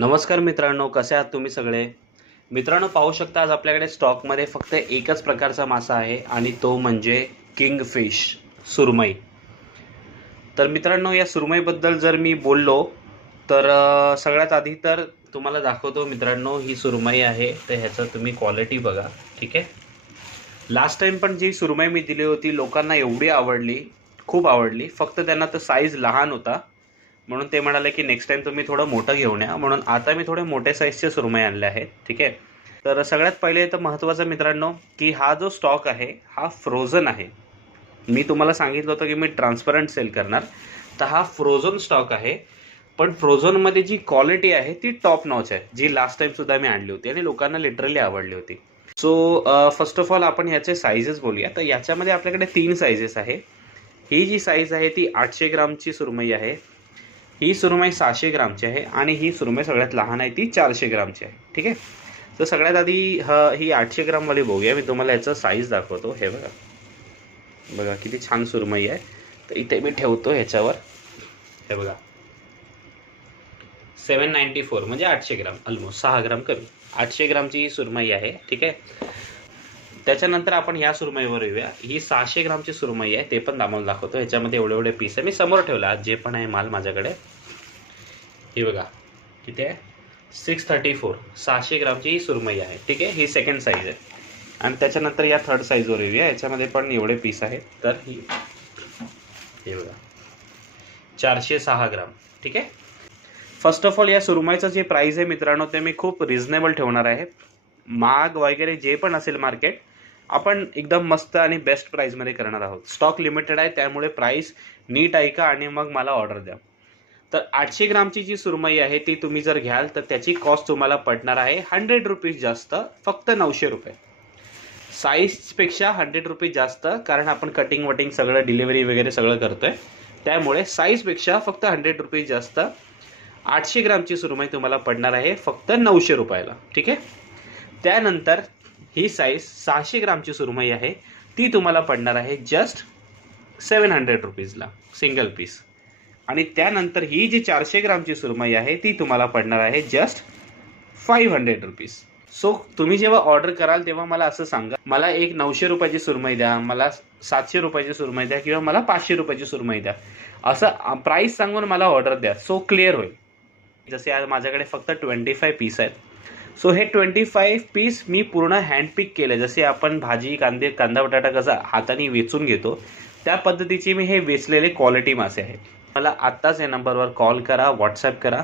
नमस्कार मित्रांनो, कसे आहात तुम्ही सगळे? मित्रांनो, पाहू शकता आज आपल्याकडे स्टॉकमध्ये फक्त एकच प्रकारचा मासा आहे आणि तो म्हणजे किंगफिश, सुरमई. तर मित्रांनो, या सुरमईबद्दल जर मी बोललो तर सगळ्यात आधी तर तुम्हाला दाखवतो मित्रांनो, ही सुरमई आहे. तर ह्याचं तुम्ही क्वालिटी बघा. ठीक आहे. लास्ट टाइम पण जी सुरमई मी दिली होती लोकांना एवढी आवडली, खूप आवडली. फक्त त्यांना तो साईज लहान होता म्हणून ते म्हणाले की नेक्स्ट टाइम तुम्ही थोडं मोठं घेऊन या. म्हणून आता मी थोडे मोठे साईजचे सुरमई आणले आहेत. ठीक आहे. तर सगळ्यात पहिले तर महत्त्वाचं मित्रांनो की हा जो स्टॉक आहे हा फ्रोझन आहे. मी तुम्हाला सांगितलं होतं की मी ट्रान्सपरंट सेल करणार, तर हा फ्रोझन स्टॉक आहे. पण फ्रोझनमध्ये जी क्वालिटी आहे ती टॉप नॉच आहे, जी लास्ट टाइम सुद्धा मी आणली होती आणि लोकांना लिटरली आवडली होती. सो फर्स्ट ऑफ ऑल आपण याचे साईजेस बोलूया. तर याच्यामध्ये आपल्याकडे 3 साईजेस आहे. ही जी साईज आहे ती 800 ग्रामची सुरमई आहे, ही सुरमई 600 ग्रामची आहे आणि ही सुरमई सगळ्यात लहान आहे ती 400 ग्रामची आहे. ठीक आहे. तर सगळ्यात आधी ही 800 ग्रामवाली बघूया. मी तुम्हाला याचं साईज दाखवतो. हे बघा, बघा किती छान सुरमई आहे. तर इथे मी ठेवतो ह्याच्यावर. हे बघा, 794 म्हणजे 800 ग्राम, ऑलमोस्ट 6 ग्राम कमी. 800 ग्रामची ही सुरमई आहे. ठीक आहे. त्याच्यानंतर आपण ह्या सुरमईवर येऊया. ही 600 ग्रामची सुरमई आहे, ते पण दामून दाखवतो. ह्याच्यामध्ये एवढे एवढे पीस आहे. मी समोर ठेवला जे पण आहे माल माझ्याकडे. ही बघा किती आहे, 634. 600 ग्रामची ही सुरमई आहे. ठीक आहे. ही सेकंड साईज आहे. आणि त्याच्यानंतर या थर्ड साईजवर येऊया. याच्यामध्ये पण एवढे पीस आहेत. तर ही हे बघा 406 ग्राम. ठीक आहे. फर्स्ट ऑफ ऑल या सुरमईचं जे प्राईस आहे मित्रांनो ते मी खूप रिझनेबल ठेवणार आहे. महाग वगैरे जे पण असेल मार्केट, आपण एकदम मस्त आणि बेस्ट प्राईसमध्ये करणार आहोत. स्टॉक लिमिटेड आहे त्यामुळे प्राईस नीट ऐका आणि मग मला ऑर्डर द्या. तर 800 ग्रामची जी सुरमई आहे ती तुम्ही जर घ्याल तर त्याची कॉस्ट तुम्हाला पडणार आहे 100 रुपीज जास्त, फक्त 900 रुपये. साईजपेक्षा 100 रुपीज जास्त, कारण आपण कटिंग वटिंग सगळं डिलिव्हरी वगैरे सगळं करतोय, त्यामुळे साईजपेक्षा फक्त 100 रुपीज जास्त. 800 ग्रामची सुरमई तुम्हाला पडणार आहे फक्त 900 रुपयाला. ठीक आहे. त्यानंतर ही साईज 600 ग्रामची सुरमई आहे, ती तुम्हाला पडणार आहे जस्ट 700 रुपीजला सिंगल पीस. आणि त्यानंतर ही जी 400 ग्रामची सुरमई आहे ती तुम्हाला पडणार आहे जस्ट 500 रुपीज. सो तुम्ही जेव्हा ऑर्डर कराल तेव्हा मला असं सांगा, मला एक 900 रुपयाची सुरमई द्या, मला 700 रुपयाची सुरमई द्या किंवा मला 500 रुपयाची सुरमई द्या, असं प्राईस सांगून मला ऑर्डर द्या. सो क्लिअर होईल. जसे आज माझ्याकडे फक्त 25 पीस आहेत. सो हे 25 पीस मी पूर्ण हँडपिक केले. जसे आपण भाजी कांदा बटाटा कसा हाताने वेचून घेतो त्या पद्धतीचे मी हे वेचलेले क्वालिटी मासे आहेत. मला आत्ताच या नंबरवर कॉल करा, व्हॉट्सअप करा.